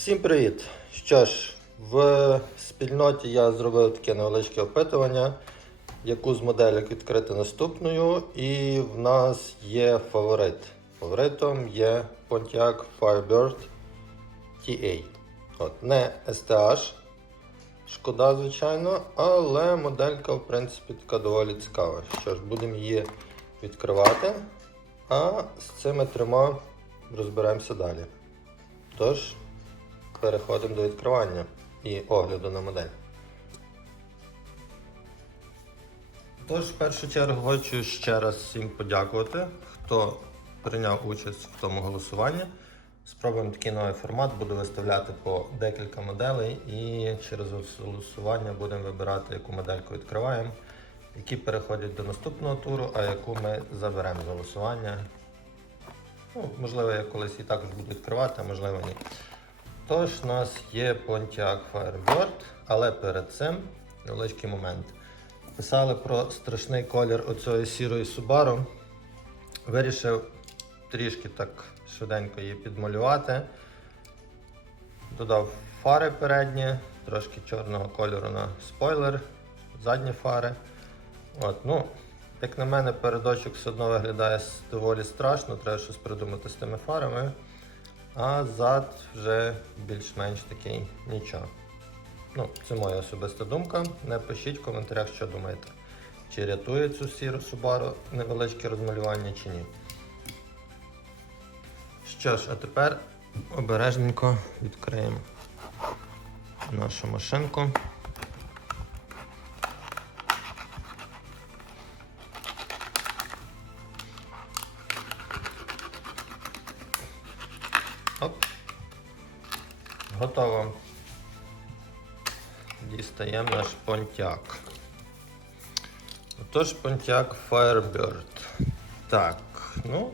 Всім привіт! Що ж, в спільноті я зробив таке невеличке опитування, яку з моделек відкрити наступною, і в нас є фаворит. Фаворитом є Pontiac Firebird TA. От, не STH, шкода, звичайно, але моделька, в принципі, така доволі цікава. Що ж, будемо її відкривати, а з цими трьома розберемося далі. Тож, переходимо до відкривання і огляду на модель. Тож, в першу чергу, хочу ще раз всім подякувати, хто прийняв участь в тому голосуванні. Спробуємо такий новий формат, буду виставляти по декілька моделей і через голосування будемо вибирати, яку модельку відкриваємо, які переходять до наступного туру, а яку ми заберемо голосування. Ну, можливо, я колись і також буду відкривати, а можливо ні. Тож, у нас є Pontiac Firebird, але перед цим невеличкий момент. Писали про страшний колір оцієї сірої Subaru. Вирішив трішки так швиденько її підмалювати. Додав фари передні, трошки чорного кольору на спойлер, задні фари. От, ну, як на мене, передочок все одно виглядає доволі страшно, треба щось придумати з тими фарами. А зад вже більш-менш такий нічого. Ну, це моя особиста думка. Напишіть в коментарях, що думаєте. Чи рятує цю сіру Subaru невеличке розмалювання чи ні. Що ж, а тепер обережненько відкриємо нашу машинку. Оп. Готово. Дістаємо наш понтяк. Отож, понтяк Firebird. Так, ну,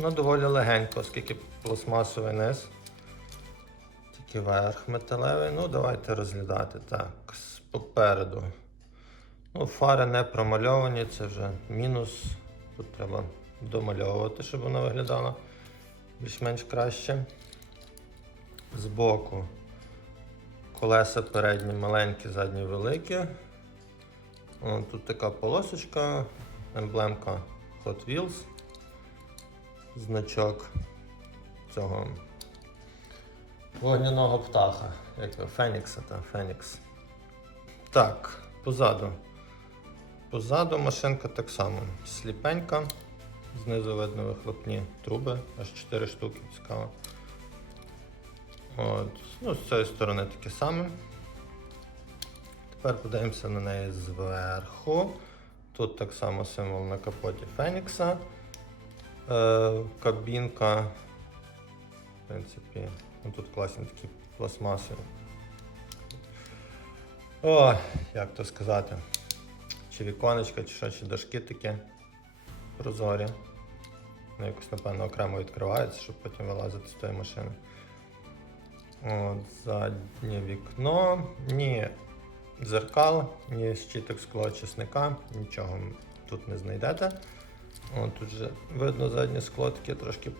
ну доволі легенько, оскільки пластмасовий низ. Тільки верх металевий. Ну, давайте розглядати. Так, попереду. Ну, фари не промальовані, це вже мінус. Тут треба домальовувати, щоб воно виглядало більш-менш краще. Збоку колеса передні маленькі, задні великі. О, тут така полосочка, емблемка Hot Wheels, значок цього вогняного птаха, як його, Фенікса та Фенікс. Так, позаду. Позаду машинка так само сліпенька. Знизу видно вихлопні труби, аж 4 штуки, цікаво. От. Ну, з цієї сторони таке саме. Тепер подивимося на неї зверху. Тут так само символ на капоті Фенікса. Е, кабінка. В принципі, ну, тут класні такі пластмаси. О, як то сказати. Чи віконечка, чи що, чи дошки такі прозорі. Ну, якось, напевно, окремо відкриваються, щоб потім вилазити з тої машини. От, заднє вікно. Ні дзеркал, ні щиток склоочисника, нічого тут не знайдете. От, тут вже видно заднє скло таке трошки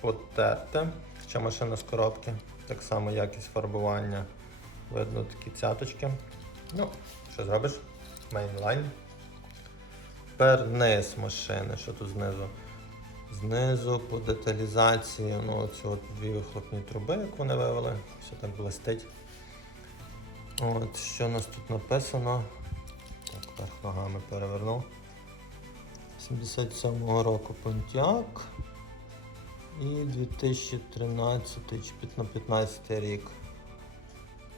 потерте. Хоча машина з коробки. Так само якість фарбування. Видно такі цяточки. Ну, що зробиш? Мейнлайн. Тепер низ машини. Що тут знизу? Знизу по деталізації, ну оці от дві вихлопні труби, як вони вивели, все так блистить. От, що у нас тут написано? Так, верх ногами перевернув. 77-го року Pontiac і 2013 чи 15 рік.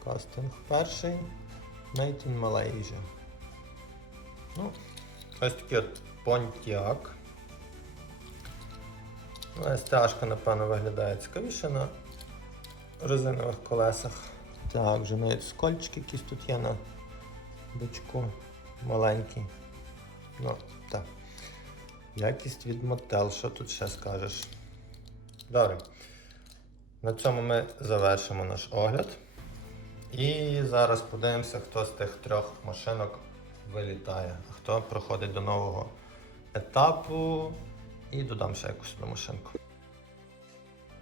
Кастинг перший. Made in Malaysia. Ну, ось такий от Pontiac. Ну, STH, напевно, виглядає цікавіше на резинових колесах. Так, вже навіть скольчики якісь тут є на бочку маленький. Ну, так. Якість від мотел, що тут ще скажеш? Добре. На цьому ми завершимо наш огляд. І зараз подивимося, хто з тих трьох машинок вилітає, а хто проходить до нового етапу. І додам ще якусь одну машинку.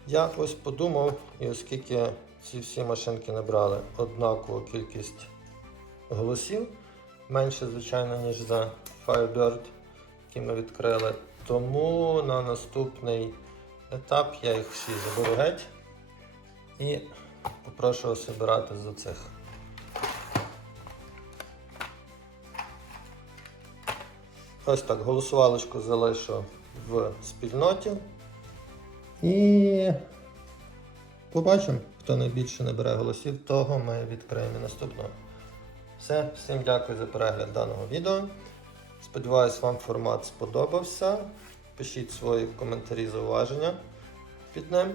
Я ось подумав, і оскільки ці всі машинки набрали однакову кількість голосів. Менше, звичайно, ніж за Firebird, який ми відкрили. Тому на наступний етап я їх всі заберу геть і попрошу вас обирати з оцих. Ось так, голосувалочку залишу в спільноті. І побачимо, хто найбільше набере голосів, того ми відкриємо наступного. Все, всім дякую за перегляд даного відео. Сподіваюсь, вам формат сподобався. Пишіть свої коментарі, зауваження під ним.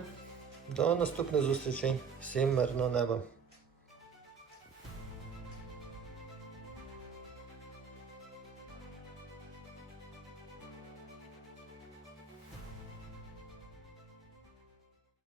До наступних зустрічей. Всім мирного неба!